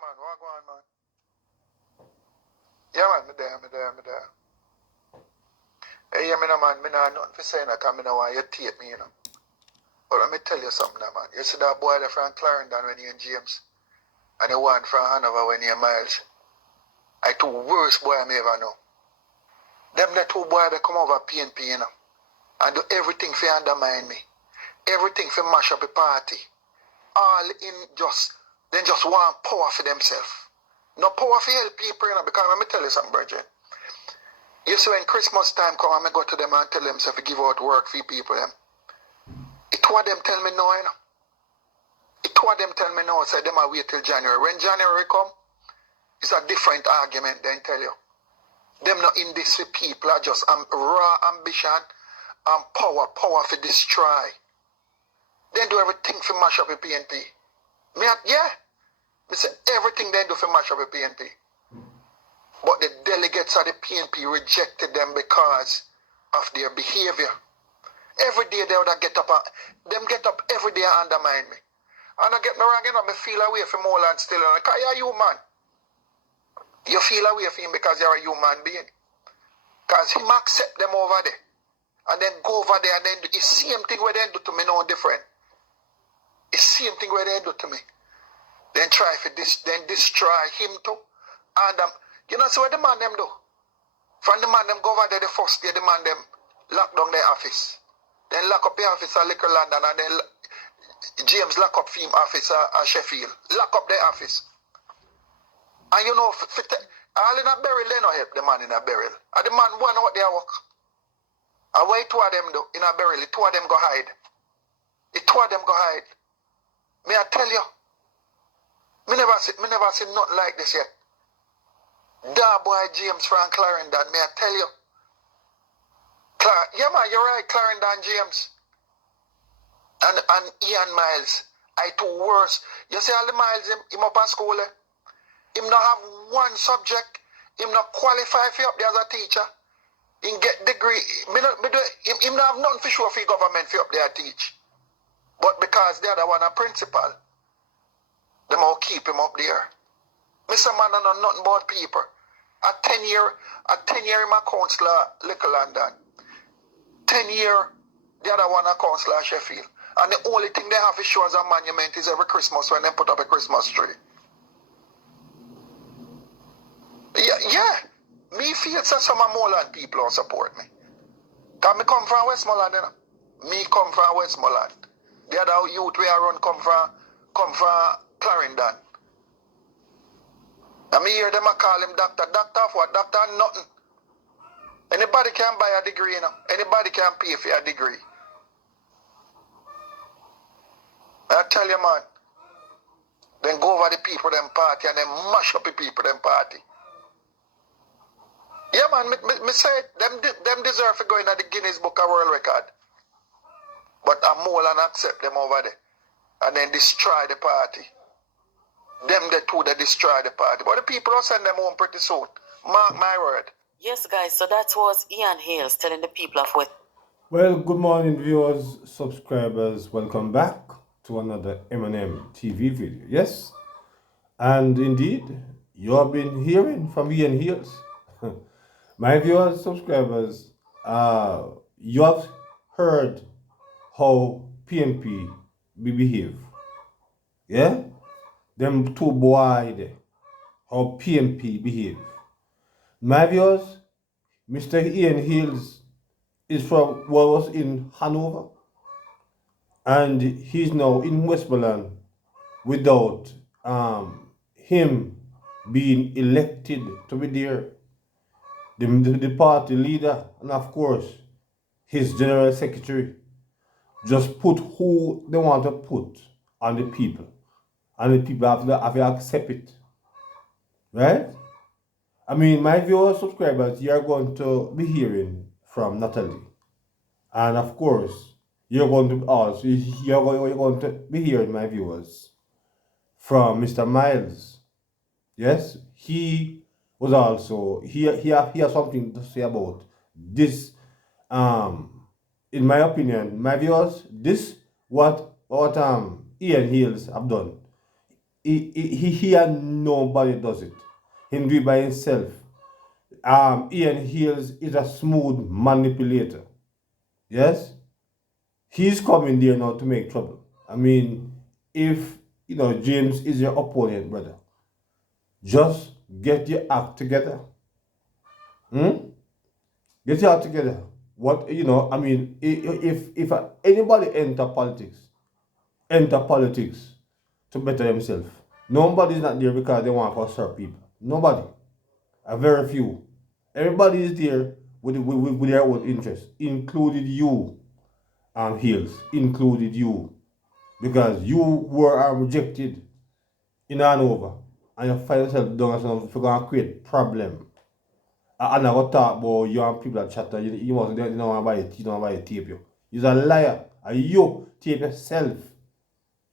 man, what go on, man? Yeah, man, me there. Hey, yeah, me no, man, me no nothing for saying that, because me no want you tape me, you know. But let me tell you something, man. You see that boy there from Clarendon when he and James, and the one from Hanover when he and Myles. I two worst boy I may ever know. Them the two boys that come over PNP, you know, and do everything for undermine me. Everything for mash up the party. All in they just want power for themselves. No power for help people, you know, because let me tell you something, Bridget. You see when Christmas time come, I go to them and tell them to give out work for people, them. It two of them tell me no, you know. It two of them tell me no, say them I wait till January. When January come, it's a different argument, then tell you. Them not in this for people, are just raw ambition and power for destroy. They do everything for mash up the PNP. They say everything they do for mash up the PNP. But the delegates of the PNP rejected them because of their behavior. Every day they would get up every day and undermine me. And I get me wrong, you know, me feel away from Moreland still. Because you're a human. You feel away from him because you're a human being. Because him accept them over there. And then go over there and then do the same thing where they do to me, no different. The same thing where they do to me. Then try for this, then destroy him too. And you know, so what the man them do? From the man them go over there the first day, the man them lock down their office. Then lock up the office at Little London and then James lock up him office at Sheffield. Lock up their office. And you know, all in a burial, they don't help the man in a burial. And the man one out there work. And why two of them do in a burial? The two of them go hide. The two of them go hide. May I tell you? Me never see nothing like this yet. That boy James from Clarendon, may I tell you? Yeah man, you're right, Clarendon James. And Ian Myles. I too worse. You see all the Myles him up at school. Him not have one subject. Him not qualify for up there as a teacher. Him get degree. Him not have nothing for sure for government for up there teach. But because the other one a principal, them all keep him up there. Mr. Man I know nothing about people. At 10 year him a councillor Little London. 10 year the other one a councillor Sheffield. And the only thing they have to show as a monument is every Christmas when they put up a Christmas tree. Yeah. Me feel that some of Moreland people don't support me. Because me come from Westmoreland, you know. Me come from Westmoreland. The other youth we are run come from Clarendon. And me hear them a call him doctor. Doctor for what? Doctor nothing. Anybody can buy a degree, you know. Anybody can pay for a degree. I tell you, man. Then go over the people them party and then mash up the people them party. Yeah, man, me say them deserve to go in the Guinness Book of World Record. But I'm more than accept them over there. And then destroy the party. Them the two that destroy the party. But the people will send them home pretty soon. Mark my word. Yes, guys, so that was Ian Hayles telling the people of West. Well, good morning, viewers, subscribers. Welcome back to another M&M TV video. Yes, and indeed, you have been hearing from Ian Hayles. My viewers, subscribers, you have heard how PNP behave. Yeah? Them two boys, how PNP behave. My viewers, Mr. Ian Hayles is from what was in Hanover, and he's now in Westmoreland without him being elected to be there. The party leader and of course his general secretary just put who they want to put on the people, and the people have to accept it, right? I mean, my viewers, subscribers, you are going to be hearing from Natalie, and of course you're going to be hearing, my viewers, from Mr. Myles. Yes, he was also he has something to say about this. In my opinion, my viewers, this what Ian Hayles have done. he and nobody does it. Him do it by himself. Ian Hills is a smooth manipulator. Yes? He's coming there now to make trouble. I mean, if James is your opponent, brother, just get your act together. Get your act together. What I mean, if anybody enter politics to better himself. Nobody's not there because they want to serve people. Nobody. A very few. Everybody is there with their own interest, included you, Hills, included you. Because you were rejected in Hanover and you find yourself doing something for going to create problem. And I go talk about you and people that chatter, you must don't want to buy it, you don't want to buy a tape you. You're a liar. And you tape yourself.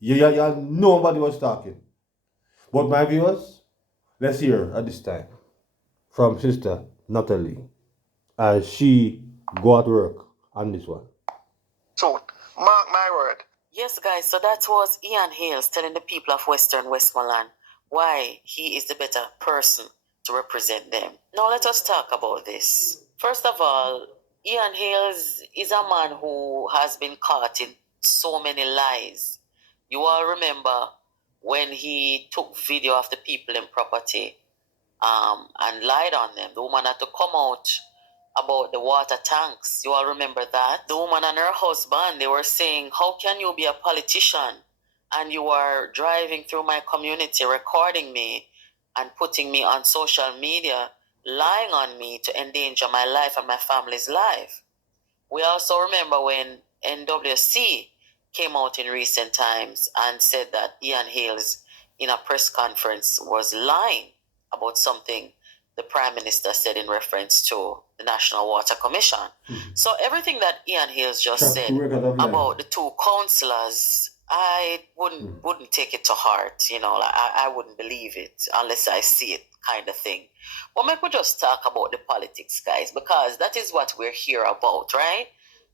Nobody was talking. But my viewers, let's hear at this time from Sister Natalie as she go at work on this one. Soon. Mark my word. Yes, guys, so that was Ian Hayles telling the people of Western Westmoreland why he is the better person to represent them. Now let us talk about this. First of all, Ian Hayles is a man who has been caught in so many lies. You all remember when he took video of the people in property and lied on them. The woman had to come out about the water tanks. You all remember that? The woman and her husband, they were saying, how can you be a politician and you are driving through my community, recording me and putting me on social media, lying on me to endanger my life and my family's life? We also remember when NWC came out in recent times and said that Ian Hayles in a press conference was lying about something the Prime Minister said in reference to the National Water Commission. So everything that Ian Hayles just said about the two councilors, I wouldn't take it to heart. I wouldn't believe it unless I see it, kind of thing. But maybe we just talk about the politics, guys, because that is what we're here about, right?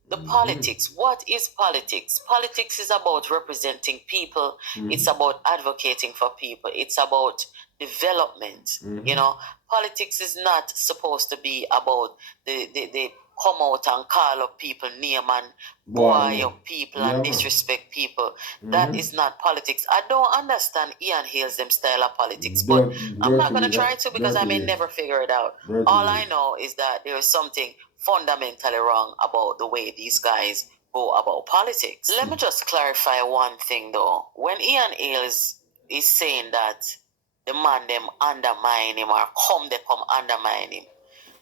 The politics. What is politics? Politics is about representing people. It's about advocating for people. It's about development. Politics is not supposed to be about the come out and call up people name and boy up people and disrespect people. That is not politics. I don't understand Ian Hayles' them style of politics, but I'm not going to try to because I may never figure it out. All I know is that there is something fundamentally wrong about the way these guys go about politics. Let me just clarify one thing though. When Ian Hayles is saying that the man them undermine him or they come undermine him,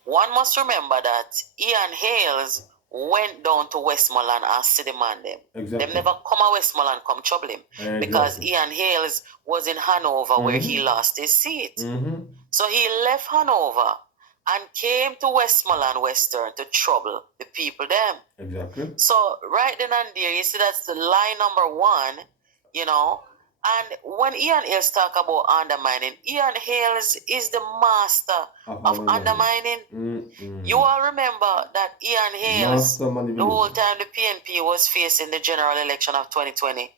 one must remember that Ian Hayles went down to Westmoreland and see the man them. Exactly. Them never come to Westmoreland come trouble him. Exactly. Because Ian Hayles was in Hanover where he lost his seat. So he left Hanover and came to Westmoreland Western to trouble the people them. Exactly. So right then and there, you see that's the lie number one, And when Ian Hayles talk about undermining, Ian Hayles is the master of undermining. You all remember that Ian Hayles, the whole time the PNP was facing the general election of 2020,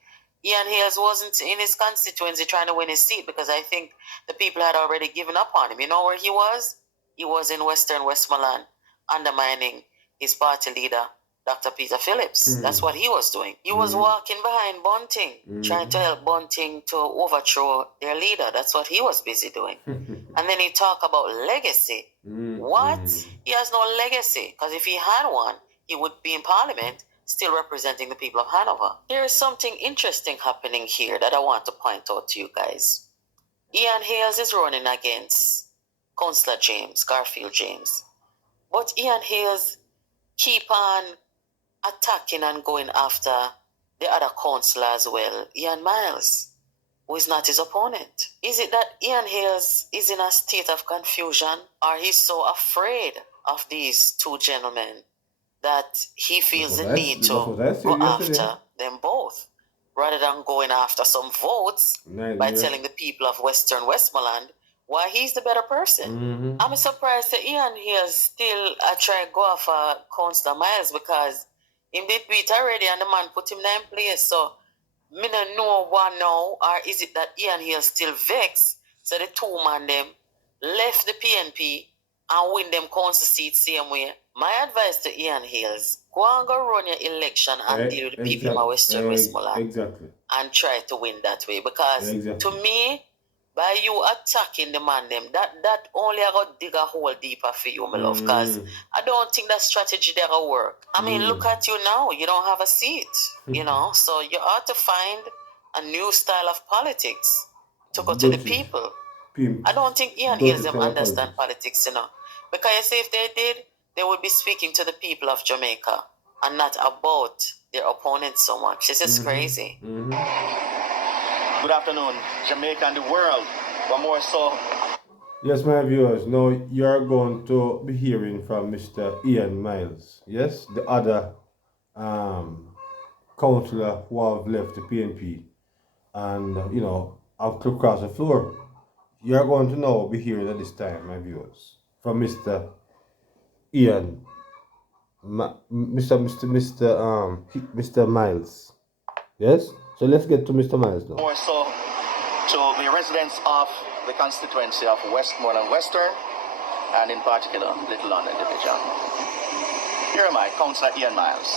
Ian Hayles wasn't in his constituency trying to win his seat because I think the people had already given up on him. You know where he was? He was in Western Westmoreland undermining his party leader, Dr. Peter Phillips. That's what he was doing. He was walking behind Bunting, trying to help Bunting to overthrow their leader. That's what he was busy doing. And then he talk about legacy. What? He has no legacy, because if he had one, he would be in Parliament still representing the people of Hanover. There is something interesting happening here that I want to point out to you guys. Ian Hayles is running against Councillor James, Garfield James. But Ian Hayles keep on attacking and going after the other councillor as well, Ian Myles, who is not his opponent. Is it that Ian Hayles is in a state of confusion, or he's so afraid of these two gentlemen that he feels the need to go after them both, rather than going after some votes by telling the people of Western Westmoreland why he's the better person? I'm surprised that Ian Hayles still try to go after Councillor Myles, because him did beat already and the man put him in place. So Me no know one now, or is it that Ian Hayles still vexed? So the two man them left the PNP and win them council seats same way. My advice to Ian Hayles, go and go run your election and deal with the people in Western Westmoreland. Exactly. And try to win that way. Because to me, by you attacking the man them, that only I got dig a hole deeper for you, my love. Because I don't think that strategy there will work. I mean, look at you now. You don't have a seat, you know. So you ought to find a new style of politics to go to the people. I don't think Ian Hayles them understand politics, you know. Because you say if they did, they would be speaking to the people of Jamaica and not about their opponents so much. This is crazy. Good afternoon, Jamaica and the world. One more so. Yes, my viewers, now you're going to be hearing from Mr. Ian Myles. Yes, the other councillor who have left the PNP and, you know, have to cross the floor. You're going to now be hearing at this time, my viewers, from Mr. Ian, Mr. Myles. Yes? So let's get to Mr. Myles now. More so to the residents of the constituency of Westmoreland Western, and in particular, Little London Division. Here am I, Councillor Ian Myles,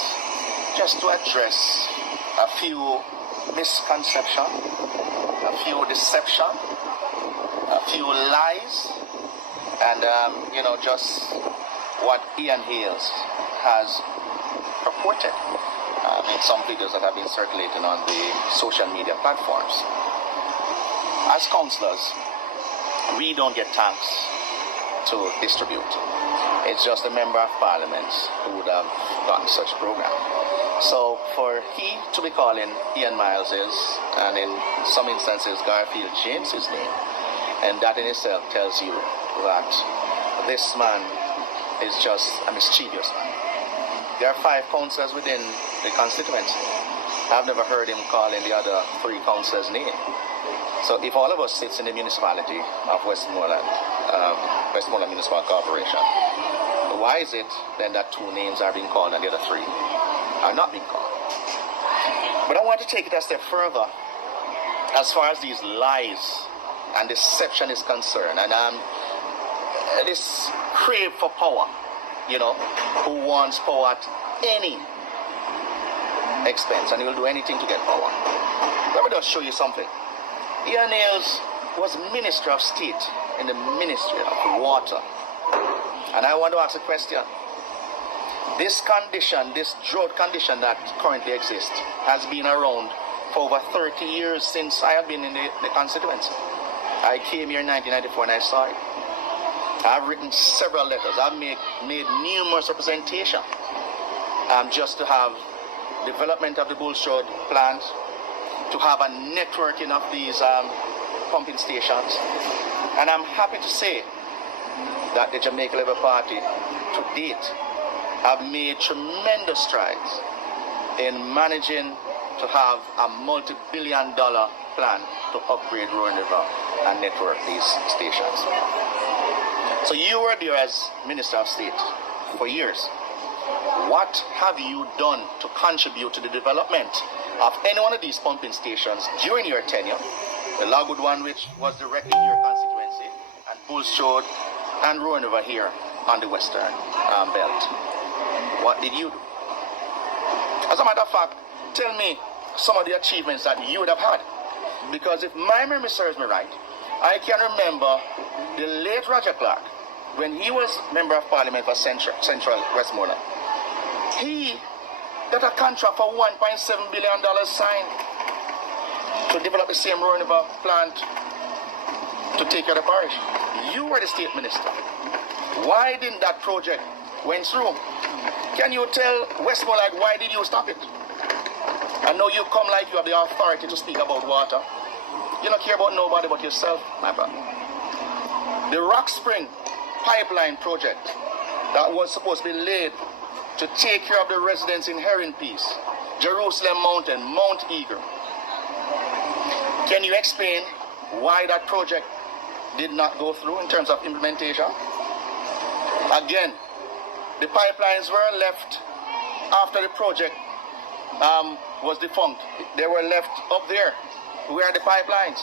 just to address a few misconceptions, a few deception, a few lies, and you know, just what Ian Hayles has purported in some videos that have been circulating on the social media platforms. As councillors, we don't get tanks to distribute. It's just a member of parliament who would have gotten such program. So for he to be calling Ian Myles, and in some instances Garfield James his name, and that in itself tells you that this man is just a mischievous man. There are 5 councillors within the constituency. I've never heard him calling the other 3 councillors' name. So if all of us sits in the municipality of Westmoreland, Westmoreland Municipal Corporation, why is it then that 2 names are being called and the other 3 are not being called? But I want to take it a step further as far as these lies and deception is concerned, and this crave for power, you know, who wants power at any expense, and he will do anything to get power. Let me just show you something. Ian Hayles was Minister of State in the Ministry of Water, and I want to ask a question. This condition, this drought condition that currently exists, has been around for over 30 years since I have been in the constituency. I came here in 1994 and I saw it. I've written several letters. I've made numerous representations just to have development of the Bullshot plant, to have a networking of these pumping stations. And I'm happy to say that the Jamaica Labour Party to date have made tremendous strides in managing to have a multi-billion-dollar plan to upgrade Rowan River and network these stations. So you were there as Minister of State for years. What have you done to contribute to the development of any one of these pumping stations during your tenure? The Logwood one, which was directly in your constituency, and Bullshot and Rowan River here on the western belt. What did you do? As a matter of fact, tell me some of the achievements that you would have had. Because if my memory serves me right, I can remember the late Roger Clark, when he was Member of Parliament for Central Westmoreland. He got a contract for $1.7 billion signed to develop the same Rowan River plant to take care of the parish. You were the state minister. Why didn't that project went through? Can you tell Westmoreland why did you stop it? I know you come like you have the authority to speak about water. You don't care about nobody but yourself, my brother. The Rock Spring pipeline project that was supposed to be laid to take care of the residents in Heron Peace, Jerusalem Mountain, Mount Eagle. Can you explain why that project did not go through in terms of implementation? Again, the pipelines were left after the project was defunct. They were left up there. Where are the pipelines?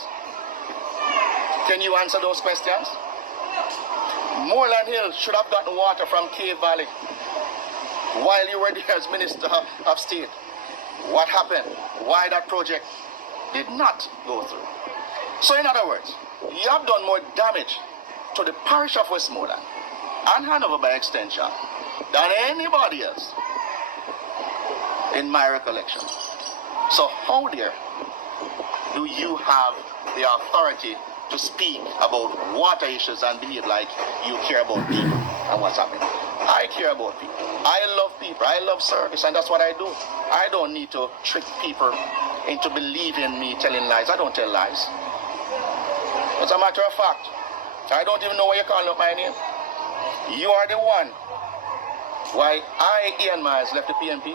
Can you answer those questions? Moreland Hill should have gotten water from Cave Valley while you were there as Minister of State. What happened? Why that project did not go through? So in other words, you have done more damage to the parish of Westmoreland and Hanover by extension than anybody else in my recollection. So how dare do you have the authority to speak about water issues and behave like you care about people and what's happening? I care about people. I love people. I love service, and that's what I do. I don't need to trick people into believing me telling lies. I don't tell lies. As a matter of fact, I don't even know why you're calling up my name. You are the one why I, Ian Myles, left the PNP.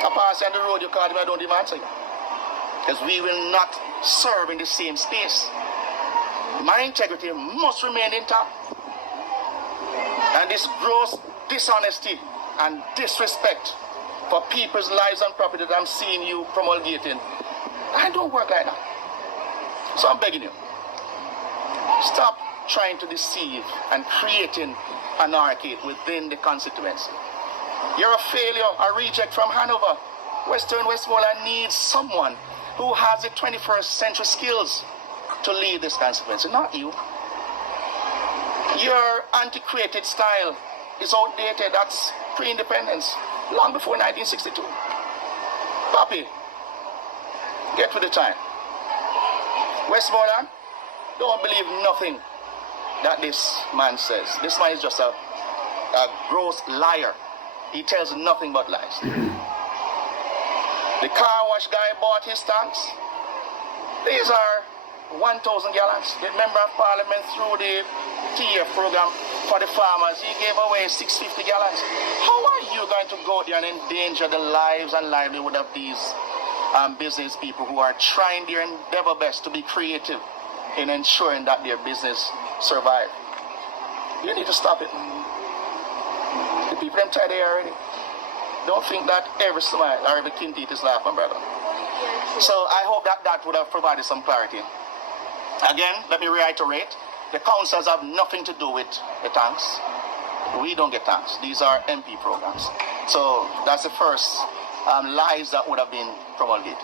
I pass on the road, you called me, I don't even answer you. Because we will not serve in the same space. My integrity must remain intact. And this gross dishonesty and disrespect for people's lives and property that I'm seeing you promulgating, I don't work like that. So I'm begging you, stop trying to deceive and creating anarchy within the constituency. You're a failure, a reject from Hanover. Western Westmoreland needs someone who has the 21st century skills to lead this constituency, not you. Your antiquated style is outdated. That's pre-independence, long before 1962. Papi, get with the time. Westmoreland, don't believe nothing that this man says. This man is just a gross liar. He tells nothing but lies. The car wash guy bought his tanks. These are 1,000 gallons. The member of parliament through the TF program for the farmers, he gave away 650 gallons. How are you going to go there and endanger the lives and livelihood of these business people who are trying their endeavor best to be creative in ensuring that their business survive? You need to stop it. The people them tired there already. Don't think that every smile or every kin teeth is laughing, brother. So I hope that would have provided some clarity. Again, let me reiterate, the councils have nothing to do with the tanks. We don't get tanks. These are MP programs. So that's the first lies that would have been promulgated.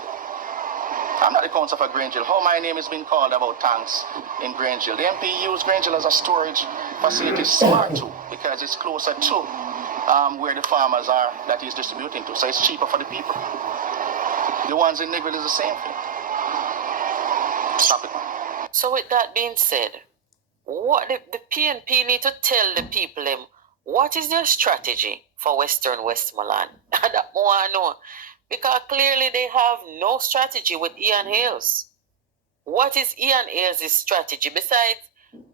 I'm not the council for Grangeville. How my name is being called about tanks in Grangeville. The MP used Grangeville as a storage facility, smart too, because it's closer to where the farmers are that he's distributing to. So it's cheaper for the people. The ones in Negril is the same thing. Stop it, man. So with that being said, what the PNP need to tell the people them what is their strategy for Western Westmoreland? That more I know. Because clearly they have no strategy with Ian Hayles. What is Ian Hayles' strategy besides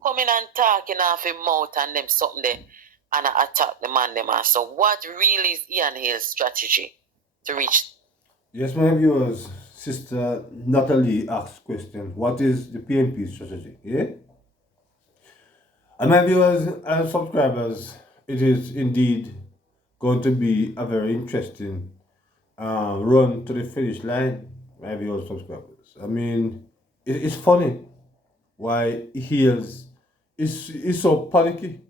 coming and talking off his mouth and them something there and attack the man them? So what really is Ian Hayles' strategy to reach? Yes, my viewers, Sister Natalie asked question, what is the PNP strategy? Yeah? And my viewers and subscribers, it is indeed going to be a very interesting run to the finish line, my viewers and subscribers. I mean, it's funny why Hayles is so panicky.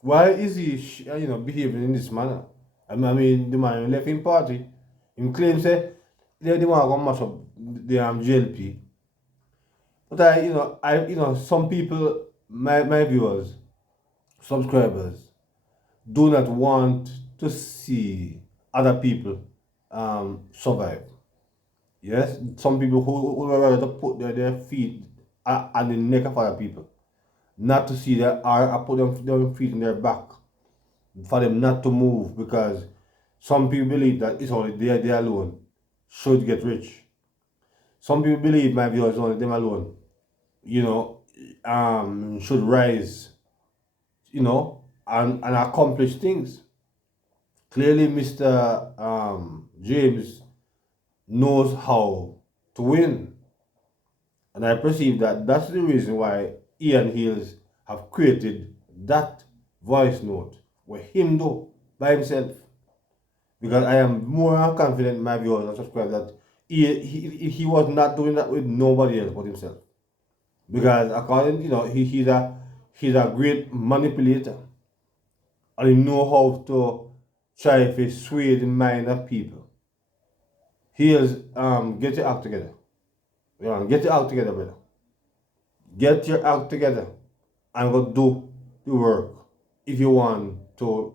Why is he, behaving in this manner? I mean, the man left in party. He claims that they want to mash up the GLP. But some people, my viewers, subscribers, do not want to see other people survive. Yes, some people who would rather put their feet on the neck of other people, not to see that or put their feet in their back for them not to move, because some people believe that it's only they alone should get rich. Some people believe, my viewers, only them alone, should rise, and accomplish things. Clearly, Mr. James knows how to win. And I perceive that that's the reason why Ian Hayles have created that voice note with him though, by himself. Because I am more confident in my viewers and subscribers that he was not doing that with nobody else but himself. Because according, he's a great manipulator. And he know how to try to sway the mind of people. He is get your act together. Get your act together, brother. Get your act together and go do the work if you want to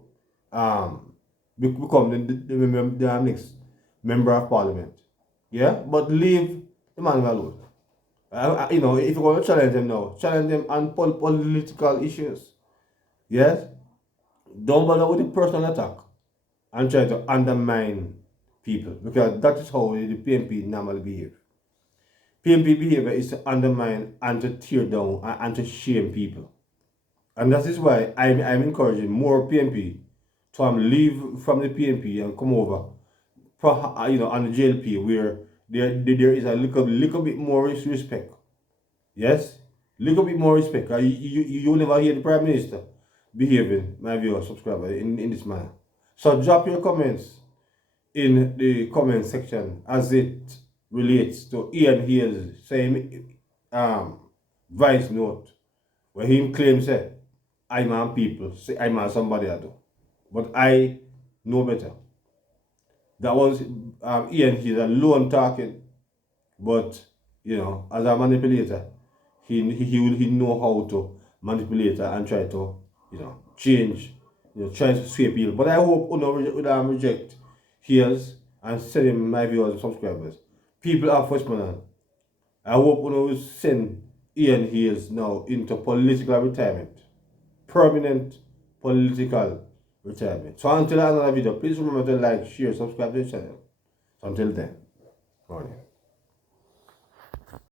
become the next member of parliament. Yeah? But leave the man alone. If you're going to challenge him now, challenge him on political issues. Yes? Don't bother with the personal attack and try to undermine people because that is how the PNP normally behave. PNP behavior is to undermine and to tear down and to shame people. And that is why I'm encouraging more PNP to leave from the PNP and come over on the JLP where there is a little bit more respect. Yes? Little bit more respect. You never hear the Prime Minister behaving, my viewers, subscribers, in this manner. So drop your comments in the comment section as it relates to Ian Hayles' same voice note where he claims that I'm on people, say I'm on somebody I do. But I know better. That was Ian Hayles alone talking, but as a manipulator, he know how to manipulate and try to change, try to sway people. But I hope would reject Hayles and send him my viewers and subscribers. People of Westmoreland, I hope will send Ian Hayles now into political retirement, permanent political retirement. So until another video, please remember to like, share, subscribe to the channel. So until then, morning.